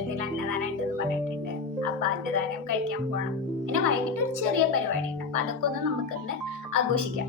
അമ്പലത്തിൽ അന്നദാനം ഉണ്ടെന്ന് പറഞ്ഞിട്ടുണ്ട്. അപ്പൊ അന്നദാനം കഴിക്കാൻ പോകണം. പിന്നെ വൈകിട്ട് ഒരു ചെറിയ പരിപാടി ഉണ്ട്. അപ്പൊ അതൊക്കെ ഒന്ന് നമുക്ക് ഇന്ന് ആഘോഷിക്കാം.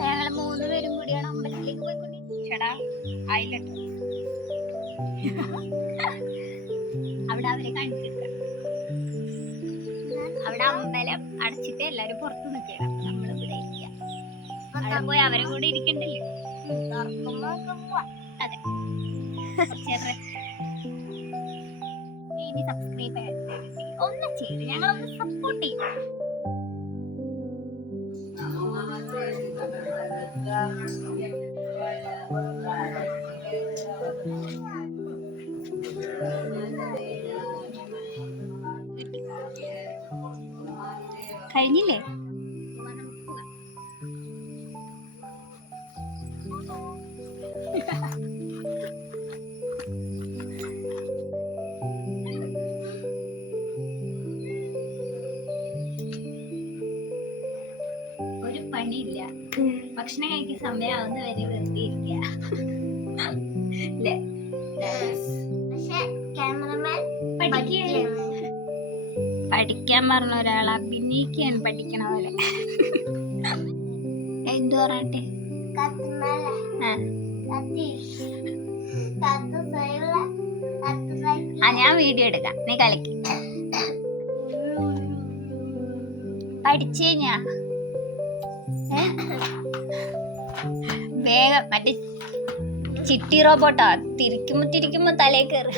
ഞങ്ങള് 3 പേരും കൂടിയാണ് അമ്പലത്തിലേക്ക് പോയിക്കൊണ്ടിരിക്കടാ. ആയില്ലട്ടോ, അവിടെ അവരെ കാണിച്ചിട്ട് അവിടെ അമ്പലം അടച്ചിട്ട് എല്ലാരും പുറത്ത് നിൽക്കണം. അപ്പൊ നമ്മളിവിടെ ഇരിക്കാം. അവിടെ പോയി അവരെ കൂടെ ഇരിക്കണ്ടല്ലോ. അതെ, ഇനി സബ്സ്ക്രൈബ് ഒന്ന് ചെയ്ത് ഞങ്ങളൊന്ന് സപ്പോർട്ട് ചെയ്യും. കഴിഞ്ഞില്ലേ? ഒരു പണിയില്ല, ഭക്ഷണം കഴിക്കാൻ സമയമാവുന്ന വരെ വെറുതെ ഇരിക്കുക. പഠിക്കാൻ പറഞ്ഞ ഒരാൾ അഭിനയിക്കാൻ പഠിക്കണ പോലെ. എന്തു പറയട്ടെ? ഞാൻ വീഡിയോ എടുക്കാം, നീ കളിക്ക്. പഠിച്ചു കഴിഞ്ഞാ വേഗം മറ്റേ ചിട്ടി റോബോട്ടാ, തിരിക്കുമ്പോ തലേ കയറി.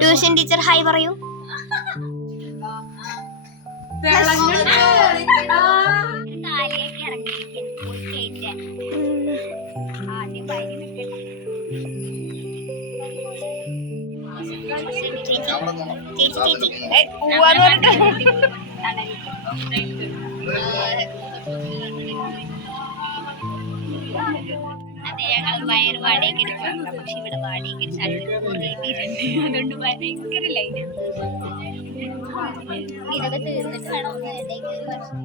ട്യൂഷൻ ടീച്ചർ ഹായ് പറയൂ. കാലിലേക്ക് ഇറങ്ങിയിരിക്കാൻ ആദ്യം ചേച്ചി പോവാന്ന് പറഞ്ഞിട്ട് അതെ, ഞങ്ങൾ വയറ് വാടകയ്ക്ക് എടുക്കുന്നുണ്ട്. പക്ഷെ ഇവിടെ വാടകയ്ക്ക് അതുകൊണ്ട് ഭയങ്കര ലൈന. ഇതൊക്കെ തീർന്നിട്ട് വേണം ഒന്ന് ഇടയ്ക്ക് ഒരു വർഷം.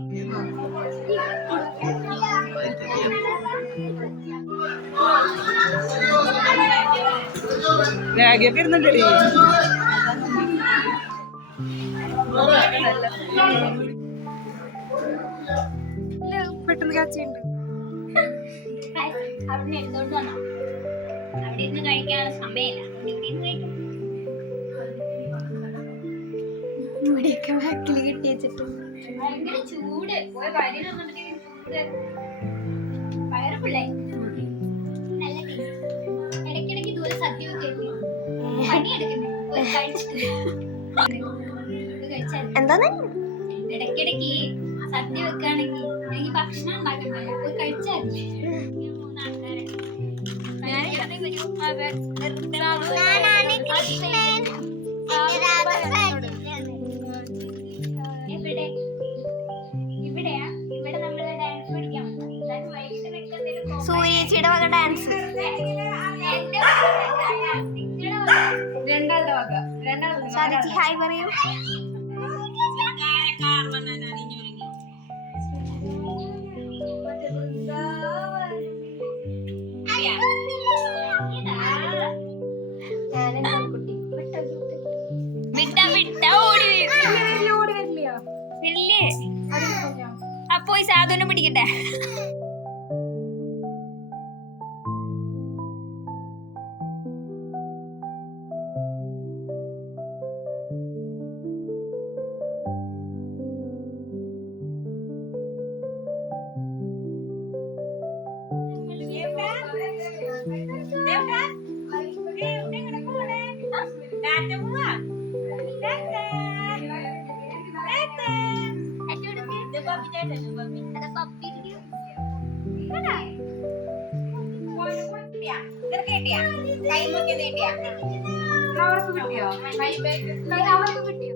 പെട്ടെന്ന് കാച്ചുണ്ട്. അവിടെ എടുത്തോണ്ട് വന്നോ. അവിടെ ഇരുന്ന് കഴിക്കാനുള്ള സമയമില്ല, ഇവിടെ ഇരുന്ന് കഴിക്കും. ഇവിടെയൊക്കെ ബാക്കിൽ കിട്ടി വെച്ചിട്ട് ഭയങ്കര ചൂട്. പോയ വഴി വയറ് പിള്ളേ നല്ല ഇടയ്ക്കിടയ്ക്ക് ദൂരെ സദ്യ വെക്കും. പണിയെടുക്കുന്നേ പോയി കഴിച്ചിട്ട് എന്താണ് ഇടയ്ക്കിടയ്ക്ക് സദ്യ വെക്കുകയാണെങ്കിൽ എനിക്ക് ഭക്ഷണം ഉണ്ടാക്കണ്ടല്ലോ, പോയി കഴിച്ചാലേ. 3 ആൾക്കാരെ എവിടെ ഇവിടെയാ? ഇവിടെ നമ്മള് ഡാൻസ് പഠിക്കാൻ വൈകിട്ട് സൂര്യേച്ചിയുടെ വക ഡാൻസ്. രണ്ടാളുടെ വക. സാധിച്ച് ഹായ് പറയൂ. അപ്പൊ ഈ സാധനം പിടിക്കട്ടെ. അവർക്ക് കിട്ടിയോ? അവർക്ക് കിട്ടിയോ?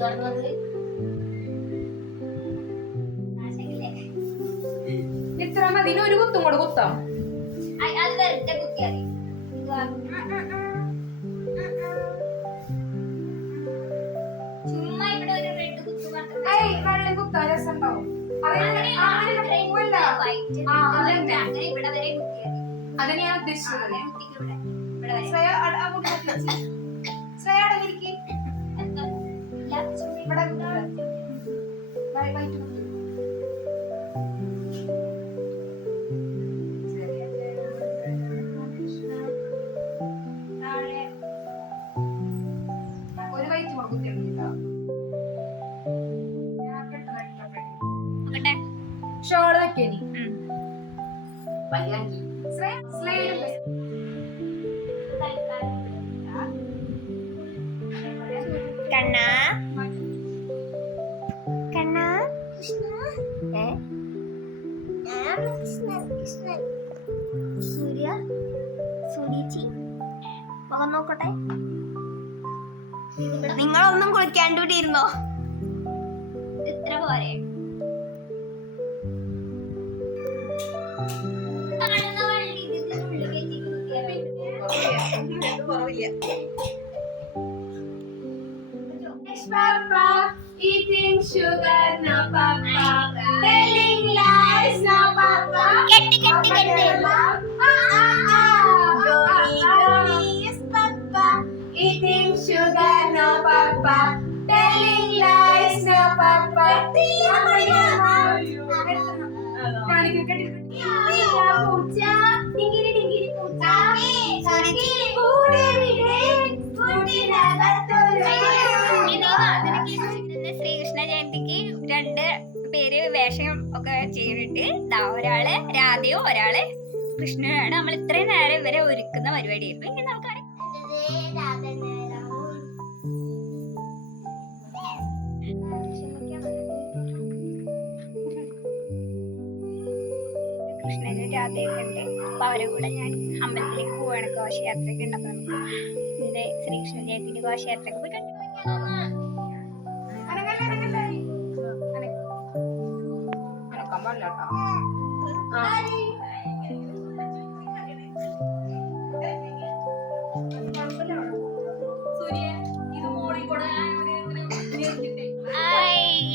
തുറന്നത് ഇത്ര മതി, ഒരു കുത്തും കൂടെ കുത്താം. അത് വെറുതെ കുത്തിയാതി. ചുമ്മാ ഇവിടെ ഒരു റെഡ് കുത്തു വെള്ളം കുത്താൻ രസം ഉണ്ടാവും. അങ്ങനെ ഇവിടെ വരെ കുത്തിയാതി. അത് ഞാൻ ഉദ്ദേശിച്ചത്. അങ്ങനെ കുത്തിക്ക് ഇവിടെ വരെ. ശ്രേയ അടങ്ങിയിരിക്കും. ഇവിടെ ഒരു വൈറ്റ് കൂടെ കുത്തിയിട്ടോ. ഷോള് വെക്കേനി സ്ലൈഡ് കണ്ണാ കണ്ണാ സൂര്യ സൂര്യച്ചി മുഖം നോക്കട്ടെ. നിങ്ങളൊന്നും കുളിക്കാണ്ട് ഇവിടെ ഇരുന്നോ? ഇത്ര പോരെ Papa, eating sugar, no papa. Telling lies, no papa. Yes, papa. Eating sugar, no papa. Telling lies, no papa. Sreekrishna ജയന്തിക്ക് 2 പേര് വേഷം ഒക്കെ ചെയ്തിട്ട് ഒരാള് രാധയോ ഒരാള് കൃഷ്ണനാണ്. നമ്മൾ ഇത്രയും നേരം ഇവരെ ഒരുക്കുന്ന പരിപാടിയായിരുന്നു. ഇനി നമുക്കറിയാം കൃഷ്ണനും രാധയൊക്കെ ഉണ്ട്. അപ്പൊ അവരെ കൂടെ ഞാൻ അമ്പലത്തിലേക്ക് പോവാണ്. ഘോഷയാത്രയൊക്കെ ഉണ്ട്. അപ്പൊ നമുക്ക് ഇന്ന് ശ്രീകൃഷ്ണ ജയന്തിന്റെ ഘോഷയാത്രയൊക്കെ പോയി കണ്ടു.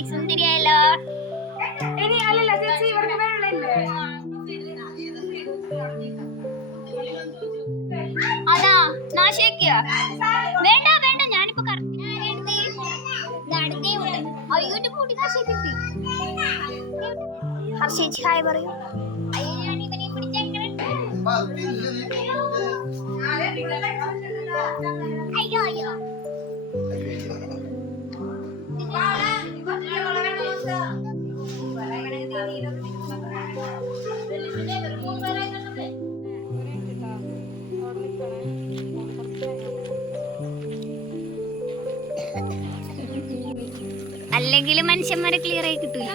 സുന്ദരിയായല്ലോ. അതാ നാശിക്കുക. വേണ്ട വേണ്ട, ഞാനിപ്പോ ഹർഷേച്ചി ഹായ് പറയൂ. അയ്യോ അയ്യോ അല്ലെങ്കിൽ മനുഷ്യന്മാരെ ക്ലിയർ ആയി കിട്ടൂല.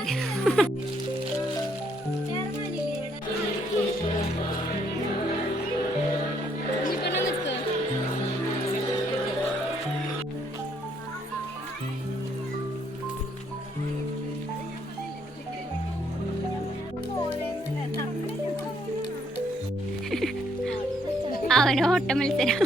അവന് ഓട്ട മത്സരം.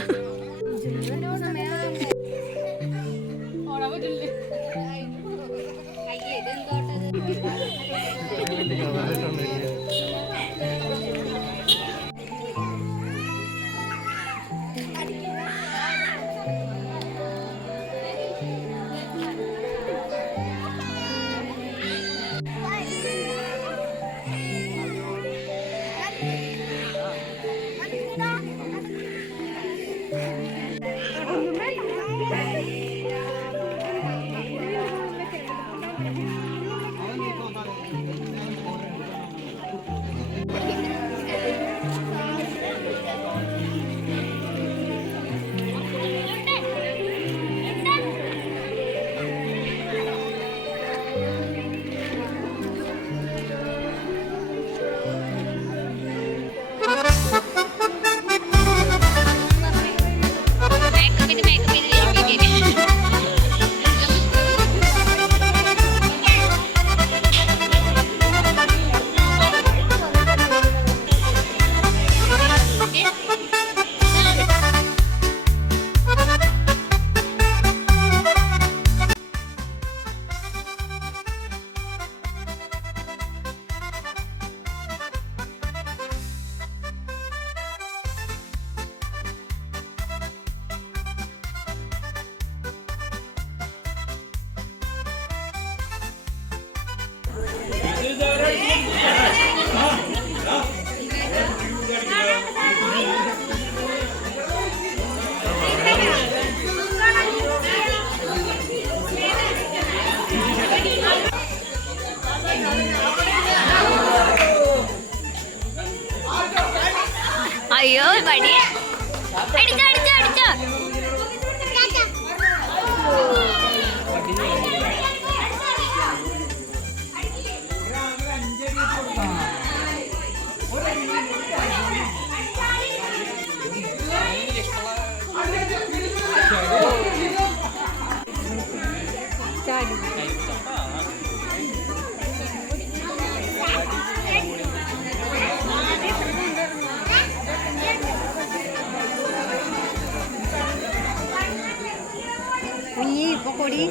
കുഞ്ഞി ഇപ്പൊ കൊടി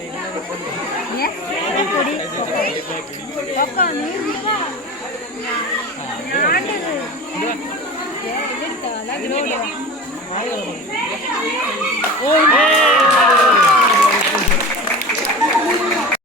കൊടി ഒക്കെ നീ ഞാണ്ടത് എടുത്തോ അല്ല